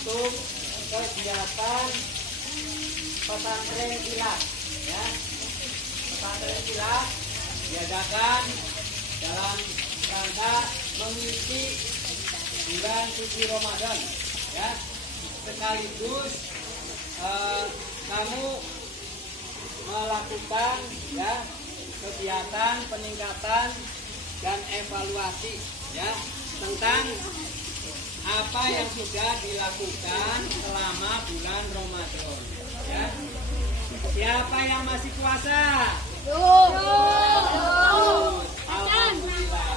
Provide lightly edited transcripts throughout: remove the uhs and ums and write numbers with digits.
untuk kegiatan pesantren kilat, ya. Pesantren kilat diadakan dalam rangka mengisi bulan suci Ramadan, ya. Sekaligus kamu melakukan, ya, kegiatan peningkatan dan evaluasi, ya, tentang apa yang sudah dilakukan selama bulan Ramadan, ya. Siapa yang masih puasa? Alhamdulillah.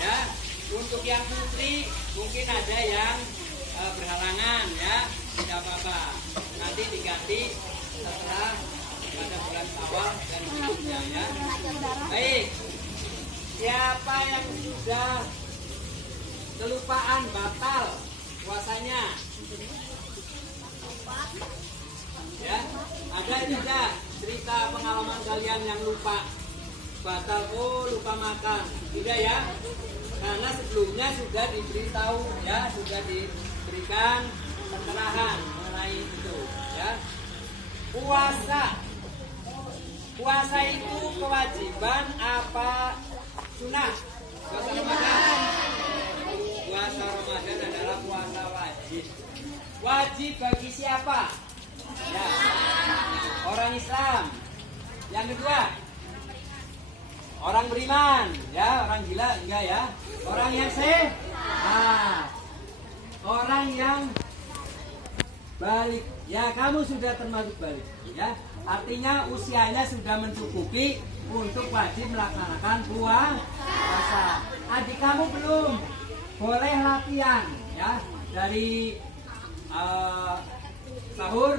Ya, untuk yang putri mungkin ada yang berhalangan, ya, tidak apa-apa. Nanti diganti setelah pada bulan Syawal dan berikutnya, ya. Baik. Siapa yang sudah kelupaan batal puasanya? Ya, ada tidak cerita pengalaman kalian yang lupa batal? Oh, lupa makan, tidak, ya? Karena sebelumnya sudah diberitahu, ya, sudah diberikan pencerahan mengenai itu, ya. Puasa itu kewajiban apa sunnah? Puasa Ramadan. Puasa Ramadan adalah puasa wajib. Wajib bagi siapa? Ya, orang Islam. Yang kedua, orang beriman, ya, orang gila enggak, ya. Orang yang sehat, orang yang balik, ya, kamu sudah termasuk balik, ya. Artinya usianya sudah mencukupi untuk wajib melaksanakan puasa. Adik kamu belum, boleh latihan, ya, dari sahur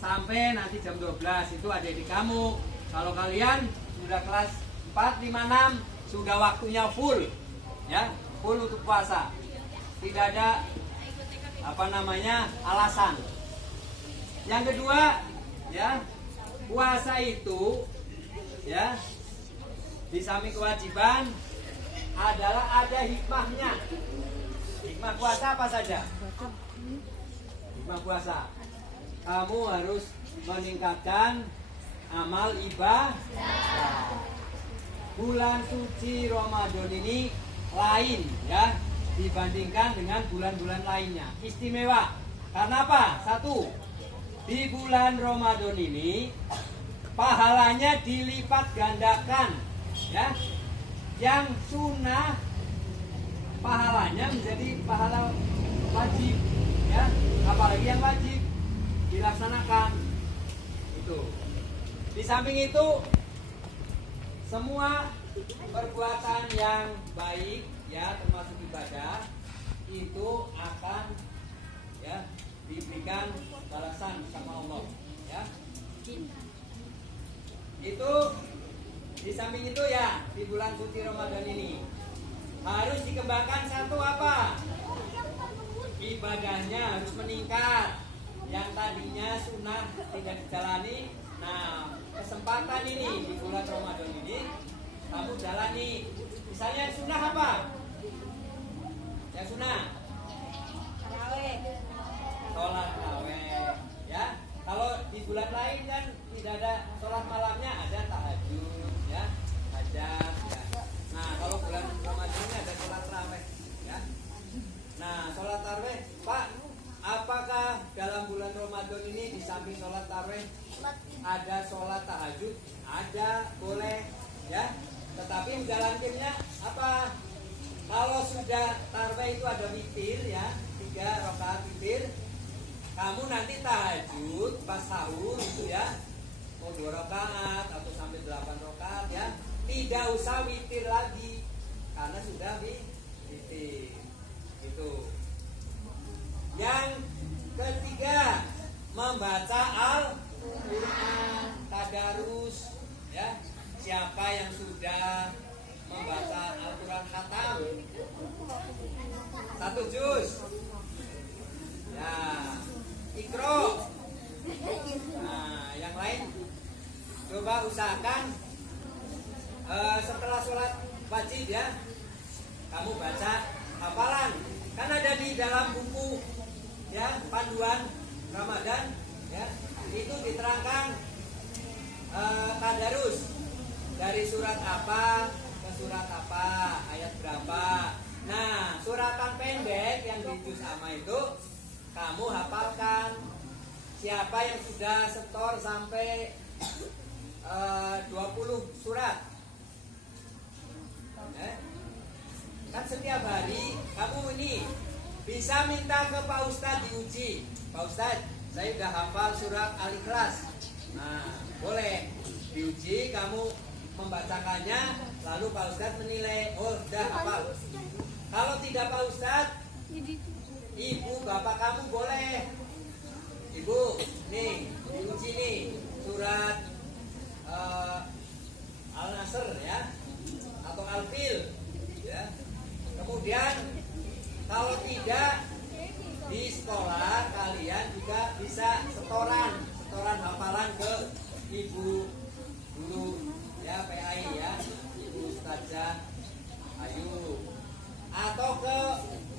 sampai nanti jam 12 itu adik kamu. Kalau kalian sudah kelas 4, 5, 6 sudah waktunya full, ya, full untuk puasa. Tidak ada alasan. Yang kedua, ya, puasa itu, ya, di samping kewajiban adalah ada hikmahnya. Hikmah puasa apa saja? Hikmah puasa, kamu harus meningkatkan amal ibadah. Bulan suci Ramadan ini lain, ya, dibandingkan dengan bulan-bulan lainnya. Istimewa. Karena apa? Satu, di bulan Ramadan ini pahalanya dilipat gandakan, ya. Yang sunnah pahalanya menjadi pahala wajib, ya. Apalagi yang wajib dilaksanakan. Itu. Di samping itu, semua perbuatan yang baik, ya, termasuk ibadah, itu akan, ya, diberikan balasan sama Allah, ya. Itu di samping itu, ya, di bulan suci Ramadan ini harus dikembangkan satu apa? Ibadahnya harus meningkat. Yang tadinya sunnah tidak dijalani, nah, kesempatan ini di bulan Ramadan ini kamu jalani. Misalnya sunnah apa? Yang sunnah sholat tarawih, ya. Kalau di bulan lain kan tidak ada sholat malamnya, ada tahajud, ya, hajat, ya. Nah, kalau bulan Ramadan ini ada sholat tarawih, ya. Nah, sholat tarawih, Pak, apakah dalam bulan Ramadan ini di samping sholat tarawih ada sholat tahajud? Ada, boleh, ya. Tetapi menjalankannya apa? Kalau sudah tarawih itu ada witir, ya, 3 rakaat witir. Kamu nanti tahajud pas sahur itu, ya, mau 2 rakaat atau sampai 8 rakaat, ya. Tidak usah witir lagi karena sudah witir. Gitu. Yang ketiga, membaca Al-Quran, tadarus, ya. Siapa yang sudah membaca Al-Quran khatam 1 juz, ya, Iqra. Nah, yang lain coba usahakan setelah sholat wajib, ya, kamu baca hafalan. Kan ada di dalam buku ya panduan Ramadan ya itu diterangkan tadarus dari surat apa ke surat apa, ayat berapa. Nah, suratan pendek yang di juz amma itu kamu hafalkan. Siapa yang sudah setor sampai 20 surat? Kan setiap hari kamu ini bisa minta ke Pak Ustadz diuji. Pak Ustadz, saya sudah hafal surat Al-Ikhlas. Nah, boleh diuji, kamu membacakannya, lalu Pak Ustadz menilai, oh sudah hafal. Kalau tidak Pak Ustadz, ibu bapak kamu boleh. Ibu, nih diuji nih surat Al-Nasr ya, atau Al-Fil ya. Kemudian kalau tidak di sekolah kalian juga bisa setoran hafalan ke ibu guru ya, PAI ya, ibu Ustazah Ayu, atau ke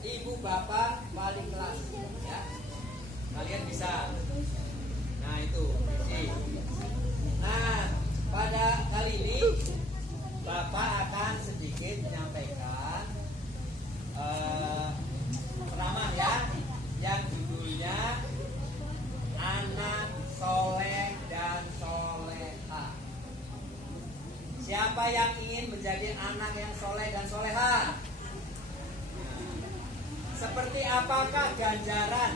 ibu bapak wali kelas ya, kalian bisa. Nah itu isi. Nah pada kali ini bapak akan sedikit menyampaikan ceramah ya, yang judulnya anak soleh dan soleha. Siapa yang ingin menjadi anak yang soleh dan soleha? Seperti apakah ganjaran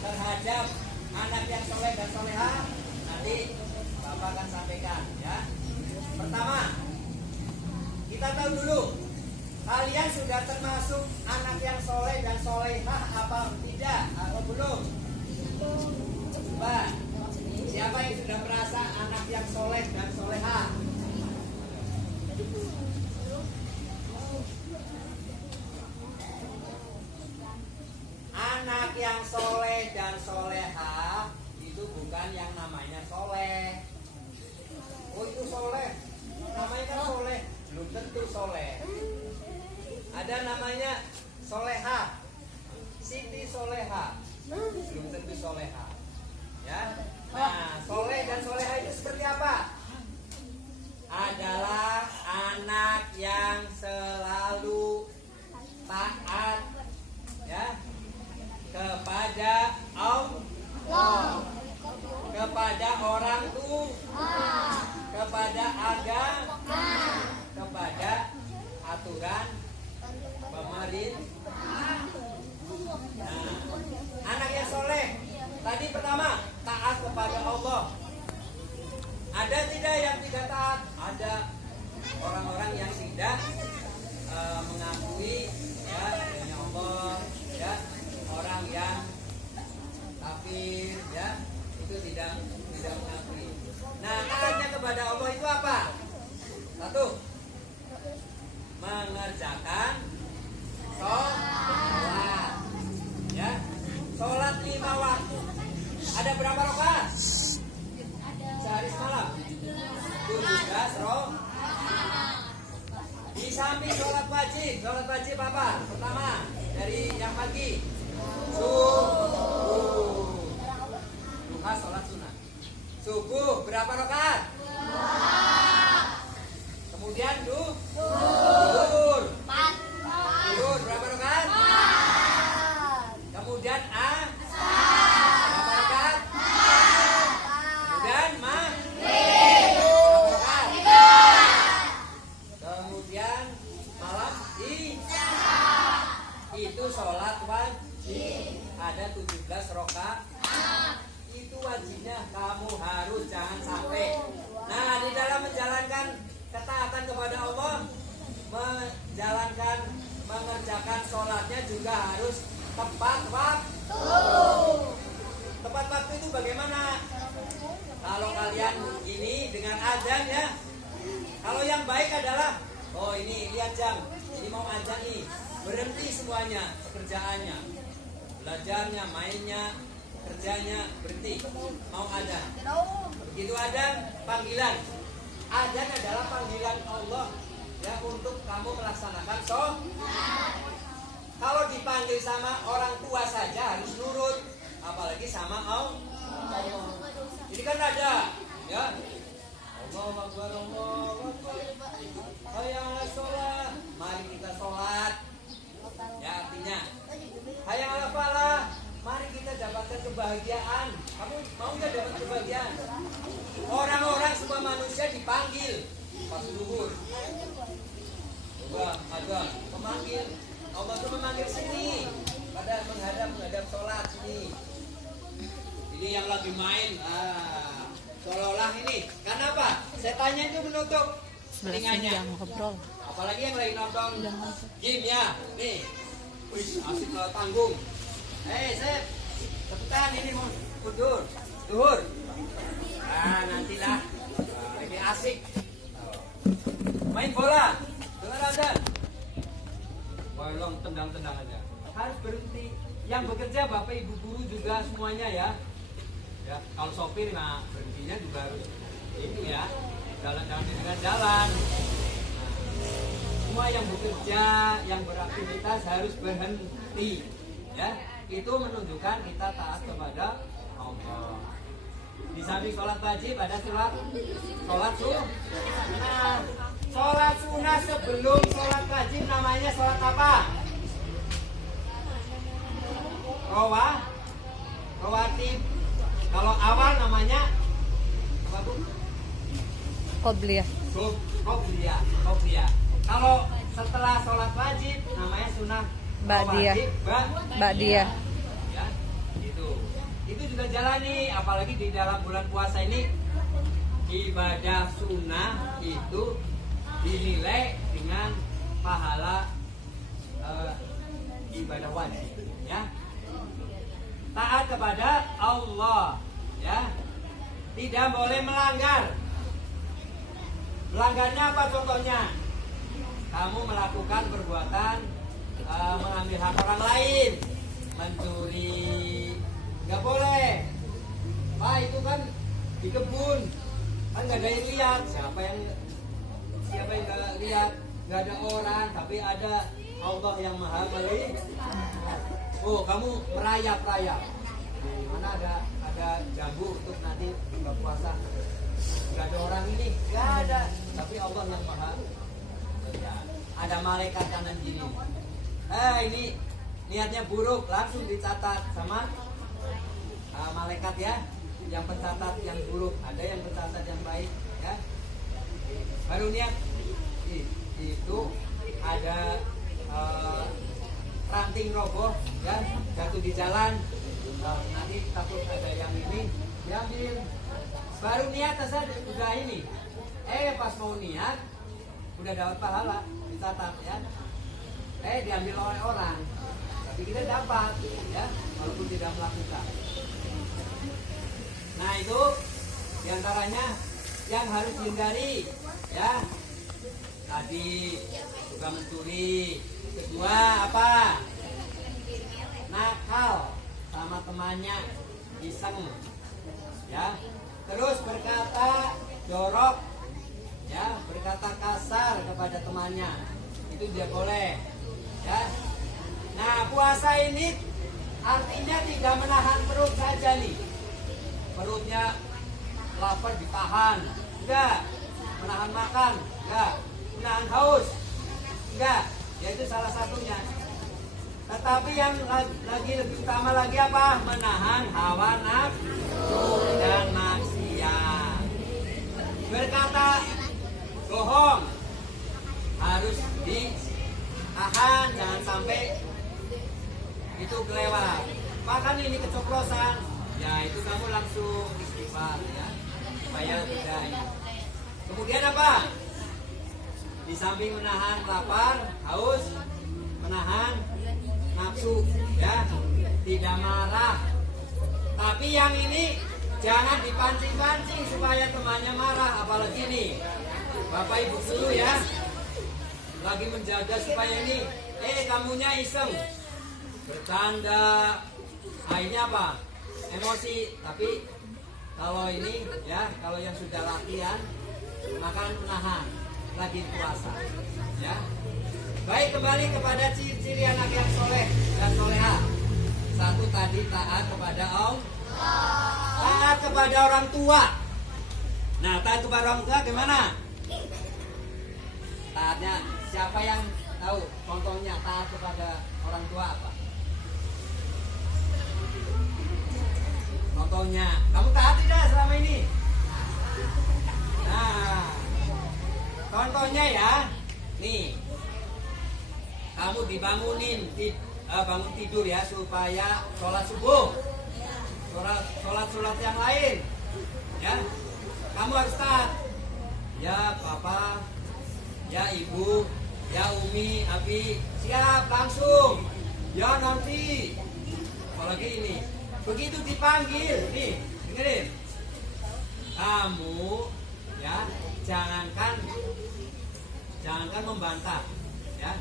terhadap anak yang soleh dan soleha? Nanti Bapak akan sampaikan ya. Pertama, kita tahu dulu, kalian sudah termasuk anak yang soleh dan solehah apa tidak? Atau belum? Coba, siapa yang sudah merasa anak yang soleh dan solehah? Anak yang soleh dan solehah itu bukan yang namanya soleh. Oh itu soleh, namanya kan soleh, belum tentu soleh. Ada namanya soleha, Siti Soleha, belum tentu soleha ya. Nah soleh dan soleha itu seperti apa? Adalah anak yang selalu taat ya kepada Allah, kepada orang tua, kepada agama, kepada aturan pemerintah. Nah, anak yang soleh tadi pertama taat kepada Allah. Ada tidak yang tidak taat? Ada orang-orang yang tidak mengakui ya adanya Allah ya, orang yang kafir ya, itu tidak mengakui. Nah, taatnya kepada Allah itu apa? Satu, mengerjakan sholat ya, sholat 5 waktu. Ada berapa rakaat sehari semalam? 17 rakaat. Di samping sholat wajib apa? Pertama dari yang pagi subuh, duha sholat sunnah. Subuh berapa rakaat? 2. Kemudian duhur. Duhur berapa rakaat? 4. Kemudian berapa rakaat? 4. Kemudian maghrib berapa rakaat? Kemudian malam isya. Itu sholat wajib. Ada 17 rakaat. Itu wajibnya kamu harus, jangan sampai. Nah, di dalam menjalankan ketaatan kepada Allah, mengerjakan sholatnya juga harus tepat waktu. Tepat waktu itu bagaimana? Kalau kalian ini dengan azan ya. Kalau yang baik adalah, oh ini lihat jam, ini mau azan nih, berhenti semuanya pekerjaannya, belajarnya, mainnya, kerjanya berhenti, mau azan. Begitu azan, panggilan. Azan adalah panggilan Allah ya untuk kamu melaksanakan sholat. Kalau dipanggil sama orang tua saja harus nurut. sama Allah. Ini kan ada, ya. Allahu Akbar, Allahu Akbar. Hayya 'alas shalah. Mari kita sholat. Ya, artinya hayya 'alal falah. Mari kita dapatkan kebahagiaan. Kamu mau nggak dapat kebahagiaan? Orang-orang semua manusia dipanggil pas zuhur. Coba ada memanggil. Allah tuh memanggil sini. Pada menghadap sholat sini. Ini yang lagi main. Seolah-olah ini. Karena apa? Setannya itu menutup telinganya. Apalagi yang lagi nonton game ya. Nih. Wih, asik tanggung. Sep. Cepetan ini mau mundur. Duhur. Nantilah. Lagi asik. Main bola. Dengar azan. Bolong tendang-tendang aja. Harus berhenti. Yang bekerja Bapak Ibu guru juga semuanya ya. Ya, kalau sopir nah berhentinya juga harus itu ya. Jalan-jalan dengan jalan. Semua yang bekerja, yang beraktivitas harus berhenti. Ya, itu menunjukkan kita taat kepada Allah. Di samping sholat wajib ada sholat sunnah. Sholat sunnah sebelum sholat wajib namanya sholat apa? Rawatib. Kalau awal namanya apa Bu? Qobliyah. Kalau setelah sholat wajib namanya sunnah Ba'diyah. Ya, itu juga jalani, apalagi di dalam bulan puasa ini ibadah sunnah itu dinilai dengan pahala ibadah wajib, ya. Taat kepada Allah, ya. Tidak boleh melanggar. Melanggarnya apa contohnya? Kamu melakukan perbuatan mengambil hak orang lain, mencuri, nggak boleh. Pak, itu kan di kebun, kan nggak ada yang lihat. Siapa yang nggak lihat? Nggak ada orang, tapi ada Allah yang maha melihat. Oh, kamu merayap. Di mana ada jambu untuk nanti buka puasa. Nggak ada orang ini, nggak ada. Tapi Allah yang maha melihat. Ada malaikat kanan kiri. Ini niatnya buruk, langsung dicatat sama malaikat ya. Yang pencatat yang buruk, ada yang pencatat yang baik ya. Baru niat itu ada ranting roboh ya, jatuh di jalan. Nanti takut ada yang ini diambil. Baru niat saja udah ini. Pas mau niat udah dapat pahala, dicatat ya. Diambil oleh orang, tapi kita dapat ya, walaupun tidak melakukan. Nah itu diantaranya yang harus dihindari ya. Tadi juga mencuri. Kedua apa? Nakal sama temannya, iseng ya. Terus berkata jorok ya, berkata kasar kepada temannya, itu dia boleh ya. Nah puasa ini artinya tidak menahan perut saja nih. Perutnya lapar ditahan, enggak. Menahan makan, enggak. Menahan haus, enggak. Ya itu salah satunya. Tetapi yang lagi lebih utama lagi apa? Menahan hawa nafsu dan maksiat. Berkata bohong harus ditahan, jangan sampai itu kelewat. Bahkan ini kecoplosan, ya itu kamu langsung istighfar ya, supaya tidak ini. Kemudian apa? Di samping menahan lapar, haus, menahan nafsu ya, tidak marah. Tapi yang ini jangan dipancing-pancing supaya temannya marah. Apalagi nih Bapak Ibu dulu ya, lagi menjaga supaya ini kamunya iseng, bercanda, akhirnya apa? Emosi. Tapi kalau ini ya, kalau yang sudah latihan maka menahan, lagi puasa ya. Baik, kembali kepada ciri-ciri anak yang soleh dan soleha. Satu tadi taat kepada Taat kepada orang tua. Nah, taat kepada orang tua gimana? Taatnya siapa yang tahu? Contohnya taat kepada orang tua apa? Contohnya, kamu taat tidak selama ini? Nah, contohnya ya, nih, kamu dibangunin, bangun tidur ya supaya sholat subuh, sholat yang lain, ya, kamu harus taat. Ya papa, ya ibu, ya umi, abi, siap langsung. Ya nanti, apalagi ini, begitu dipanggil, nih, dengerin. Kamu ya jangankan membantah, ya,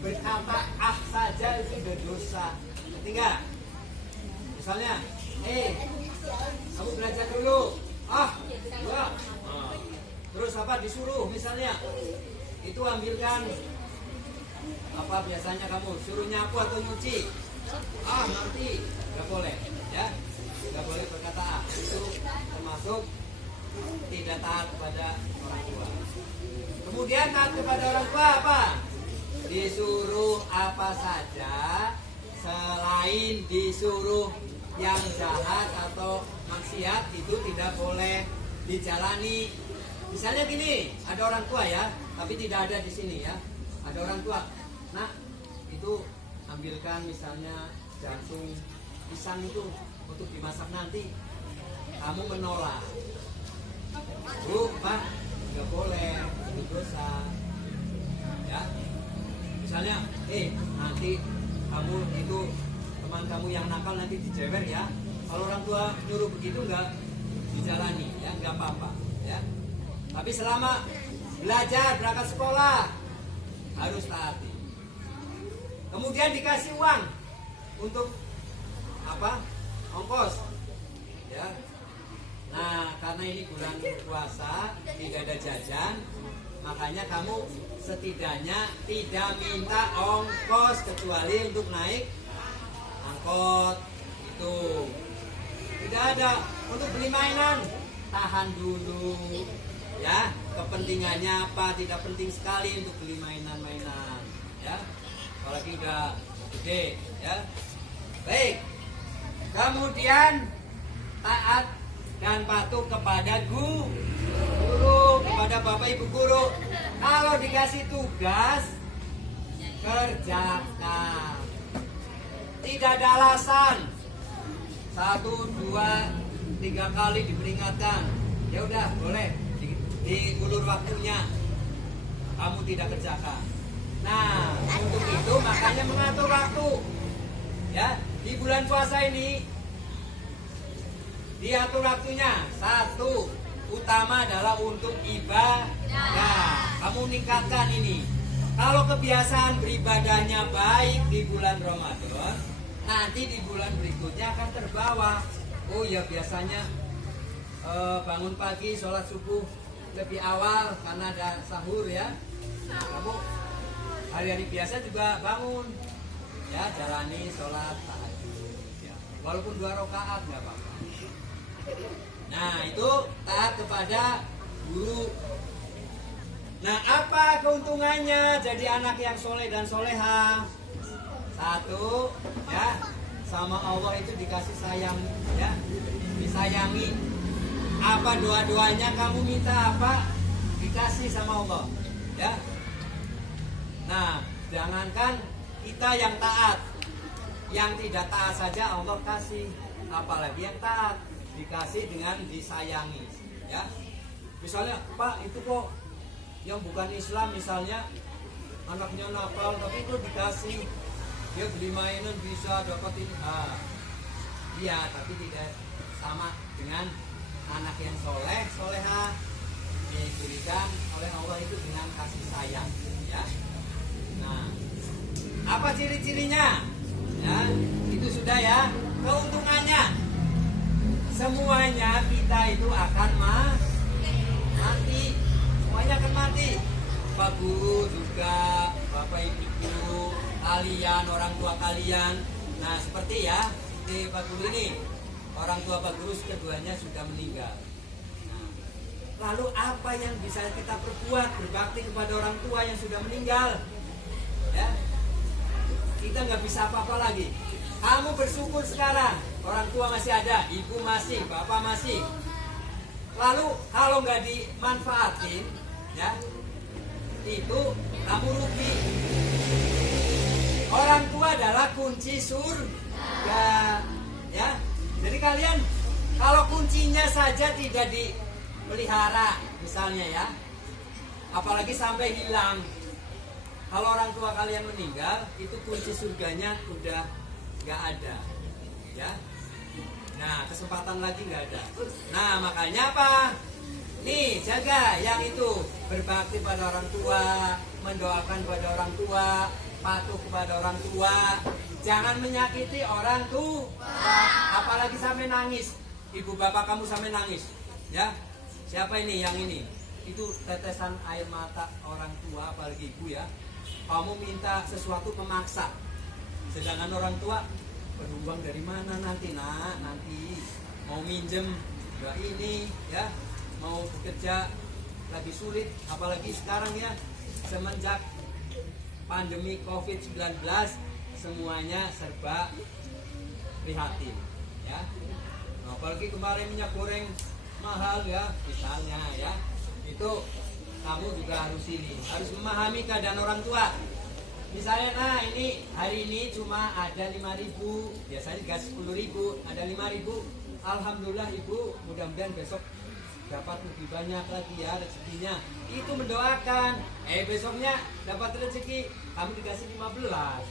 berkata ah saja itu sudah dosa. Ngerti nggak? Misalnya, kamu belajar dulu. Enggak. Terus apa disuruh misalnya? Itu ambilkan apa biasanya kamu suruh nyapu atau nyuci. Nanti nggak boleh, ya. Nggak boleh berkata itu termasuk tidak taat kepada orang tua. Kemudian taat kepada orang tua apa? Disuruh apa saja selain disuruh yang jahat atau maksiat itu tidak boleh dijalani. Misalnya gini, ada orang tua ya, tapi tidak ada di sini ya. Ada orang tua. Nah, itu ambilkan misalnya jantung pisang itu untuk dimasak nanti. Kamu menolak. Bu, Pak, nggak boleh, itu dosa. Ya, misalnya, nanti kamu itu teman kamu yang nakal nanti dijewer ya. Kalau orang tua nyuruh begitu nggak dijalani, ya nggak apa-apa, ya. Tapi selama belajar berangkat sekolah harus taati. Kemudian dikasih uang untuk apa? Ongkos, ya. Nah, karena ini bulan puasa, tidak ada jajan, makanya kamu setidaknya tidak minta ongkos kecuali untuk naik angkot itu. Tidak ada untuk beli mainan, tahan dulu, ya. Kepentingannya apa? Tidak penting sekali untuk beli mainan-mainan, ya. Apalagi udah gede, ya. Baik. Kemudian taat dan patuh kepada guru, kepada bapak ibu guru. Kalau dikasih tugas, kerjakan. Tidak ada alasan. 1, 2, 3 kali diperingatkan. Ya udah boleh diulur waktunya. Kamu tidak kerjakan. Nah, untuk itu makanya mengatur waktu. Ya, di bulan puasa ini diatur waktunya. 1, utama adalah untuk ibadah. Kamu meningkatkan ini. Kalau kebiasaan beribadahnya baik di bulan Ramadan, nanti di bulan berikutnya akan terbawa. Oh ya, biasanya bangun pagi sholat subuh lebih awal karena ada sahur ya. Nah, kamu hari-hari biasa juga bangun, ya, jalani sholat tahajud, ya. Walaupun 2 rakaat nggak apa-apa. Nah, itu taat kepada guru. Nah, apa keuntungannya jadi anak yang soleh dan soleha? 1, ya, sama Allah itu dikasih sayang, ya, disayangi. Apa doa-doanya kamu minta apa? Dikasih sama Allah, ya. Nah, jangankan kita yang taat, yang tidak taat saja Allah kasih, apalagi yang taat dikasih dengan disayangi, ya. Misalnya, Pak, itu kok yang bukan Islam misalnya anaknya nakal tapi itu dikasih, dia beli mainan bisa dapat ini, iya, tapi tidak sama dengan anak yang soleh soleha diberikan oleh Allah itu dengan kasih sayang, ya. Nah, apa ciri-cirinya? Ya, itu sudah ya. Keuntungannya, semuanya kita itu akan mati. Semuanya akan mati. Pak guru juga, bapak ibu guru, kalian, orang tua kalian. Nah, seperti ya di Pak guru ini. orang tua Pak Guru keduanya sudah meninggal. Nah, lalu apa yang bisa kita perbuat berbakti kepada orang tua yang sudah meninggal? Ya, kita nggak bisa apa-apa lagi. Kamu bersyukur sekarang, orang tua masih ada, ibu masih, bapak masih. Lalu kalau nggak dimanfaatin, ya, itu kamu rugi. Orang tua adalah kunci surga, ya. Jadi kalian kalau kuncinya saja tidak dipelihara, misalnya ya, apalagi sampai hilang. Kalau orang tua kalian meninggal, itu kunci surganya udah nggak ada, ya. Nah, kesempatan lagi nggak ada. Nah, makanya apa? Nih, jaga yang itu, berbakti pada orang tua, mendoakan pada orang tua, patuh kepada orang tua, jangan menyakiti orang tua, apalagi sampai nangis. Ibu bapak kamu sampai nangis, ya. Siapa ini yang ini? Itu tetesan air mata orang tua, apalagi ibu ya. Kamu minta sesuatu memaksa, sedangkan orang tua beruang dari mana nanti, nak? Nanti mau minjem ya ini, ya, mau bekerja lagi sulit, apalagi sekarang ya, semenjak pandemi COVID-19 semuanya serba prihatin, ya. Nah, apalagi kemarin minyak goreng mahal ya, misalnya ya, itu kamu juga harus memahami keadaan orang tua. Misalnya, nah ini hari ini cuma ada 5.000, biasanya gas 10.000, ada 5.000. Alhamdulillah ibu, mudah-mudahan besok dapat lebih banyak lagi ya rezekinya. Itu mendoakan, besoknya dapat rezeki, kamu dikasih 15.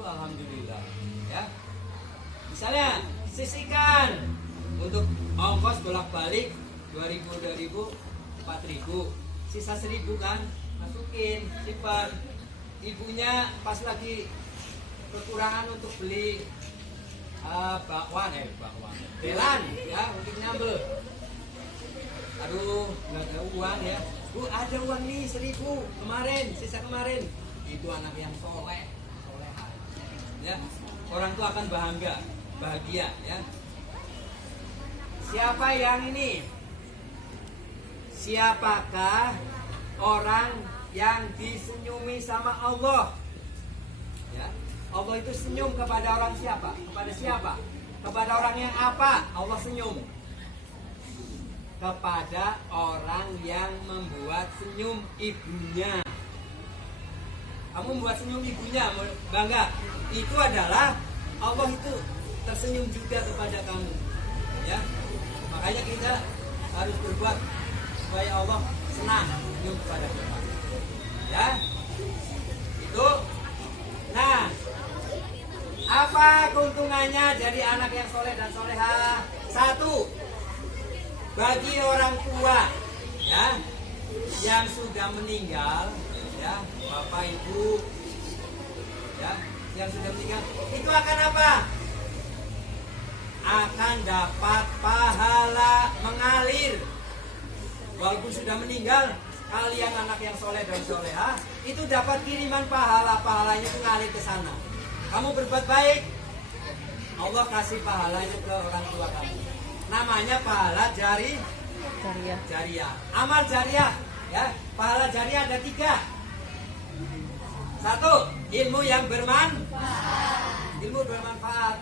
Alhamdulillah, ya. Misalnya sisihkan untuk ongkos bolak-balik 2.000, 4.000, sisa 1.000 kan, masukin, simpan. Ibunya pas lagi kekurangan untuk beli bakwan, belan ya, untuk nyambel. Aduh, nggak ada uang ya. Bu, ada uang nih 1.000 kemarin, sisa kemarin. Itu anak yang soleha. Ya, orang tua akan bahagia ya. Siapa yang ini? Siapakah orang yang disenyumi sama Allah? Ya, Allah itu senyum kepada orang siapa? Kepada siapa? Kepada orang yang apa? Allah senyum kepada orang yang membuat senyum ibunya. Kamu membuat senyum ibunya, bangga. Itu adalah Allah itu tersenyum juga kepada kamu. Ya, makanya kita harus berbuat supaya Allah senang senyum kepada kita. Ya, itu. Nah, apa keuntungannya jadi anak yang soleh dan soleha? 1, bagi orang tua ya yang sudah meninggal, ya, bapak ibu ya yang sudah meninggal, itu akan apa? Akan dapat pahala mengalir. Walaupun sudah meninggal, kalian anak yang soleh dan soleha itu dapat kiriman pahalanya itu ngalir ke sana. Kamu berbuat baik, Allah kasih pahalanya ke orang tua kamu. Namanya pahala jariah. Amal jariah, ya. Pahala jariah ada 3. 1, ilmu yang bermanfaat.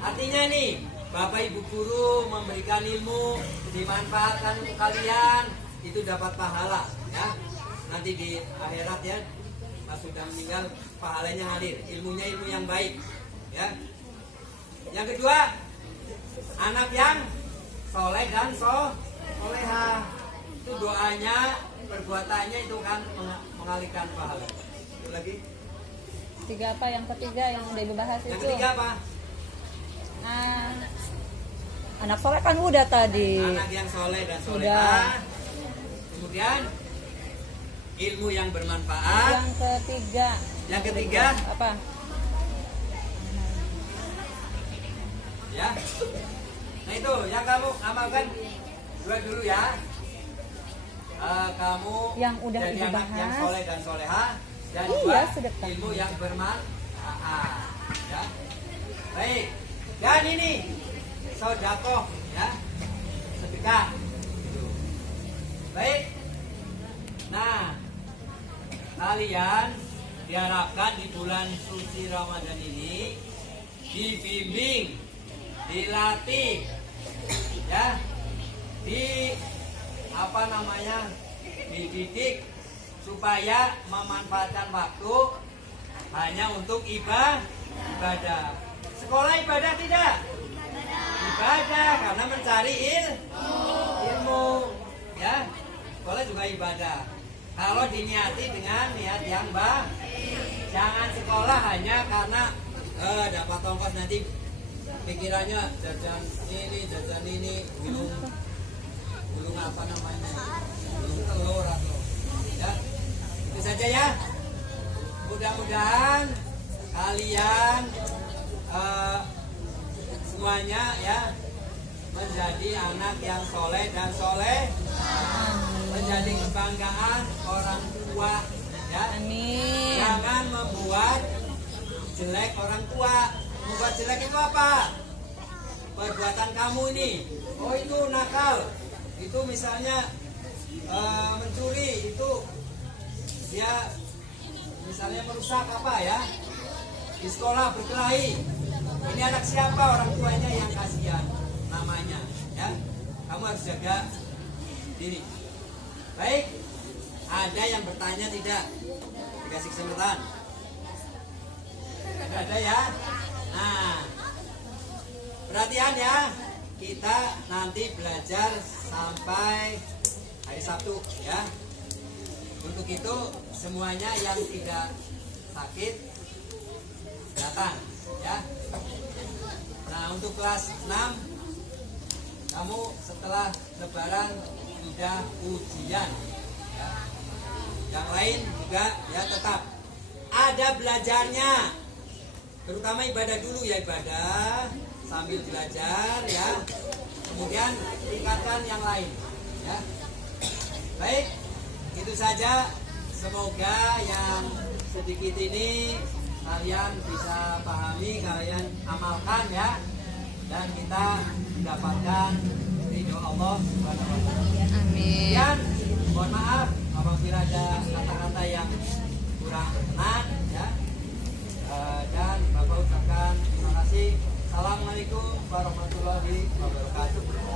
Artinya nih, bapak ibu guru memberikan ilmu, dimanfaatkan untuk kalian, itu dapat pahala, ya. Nanti di akhirat ya, pas sudah meninggal pahalanya ngalir, ilmunya ilmu yang baik, ya. Yang kedua, anak yang soleh dan soleha, itu doanya, perbuatannya itu kan mengalihkan pahala. Itu lagi 3 apa? Yang ketiga yang udah dibahas itu. Yang ketiga apa? Anak soleh kan udah tadi. Anak yang soleh dan soleha. Kemudian ilmu yang bermanfaat. Yang ketiga apa? Ya. Nah itu yang kamu amalkan 2 dulu ya. Kamu yang udah jadi anak dibahas, yang soleh dan soleha, dan iya, 2 ilmu yang bermanfaat. Ya. Baik. Dan ini sodakoh ya, sedekah gitu. Baik. Nah, kalian diharapkan di bulan suci Ramadan ini dibimbing, dilatih ya, dididik supaya memanfaatkan waktu hanya untuk ibadah. Sekolah ibadah tidak? Ibadah karena mencari ilmu ya. Sekolah juga ibadah. Kalau diniati dengan niat yang baik. Jangan sekolah hanya karena dapat ongkos, nanti pikirannya jajan ini, gulung apa namanya, gulung telur atau ya. Itu saja ya. Mudah-mudahan kalian semuanya ya menjadi anak yang soleh dan soleh, menjadi kebanggaan orang tua ya. Amin. Jangan membuat jelek orang tua. Membuat jelek itu apa? Perbuatan kamu ini. Oh itu nakal. Itu misalnya mencuri, itu dia misalnya merusak apa ya? Di sekolah berkelahi. Ini anak siapa? Orang tuanya yang kasihan namanya ya. Kamu harus jaga diri. Baik. Ada yang bertanya tidak? Dikasih kesempatan. Ada ya. Nah, perhatian ya. Kita nanti belajar sampai hari Sabtu ya. Untuk itu semuanya yang tidak sakit datang ya. Nah, untuk kelas 6 kamu setelah lebaran sudah ujian ya. Yang lain juga ya tetap ada belajarnya. Terutama ibadah dulu ya, ibadah sambil belajar ya. Kemudian tingkatkan yang lain ya. Baik, itu saja. Semoga yang sedikit ini kalian bisa pahami, kalian amalkan ya, dan kita mendapatkan ridho Allah Subhanahu wa taala. Amin. Dan mohon maaf apabila ada kata-kata yang kurang berkenan ya. Dan Bapak ucapkan terima kasih. Assalamualaikum warahmatullahi wabarakatuh.